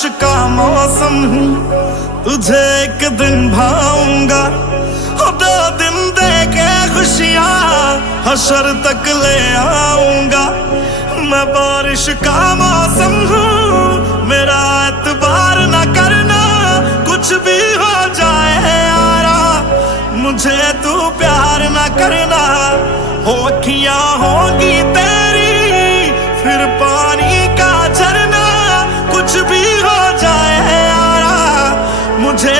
बारिश का मौसम हूँ, तुझे एक दिन भाऊंगा। 2 दिन दे के खुशियाँ हशर तक ले आऊंगा। मैं बारिश का मौसम हूँ, मेरा एतबार न करना, कुछ भी हो जाए यारा, मुझे तू प्यार न करना। हो अखियाँ होगी तेरी फिर पानी का झरना, कुछ भी हो जाए यारा, मुझे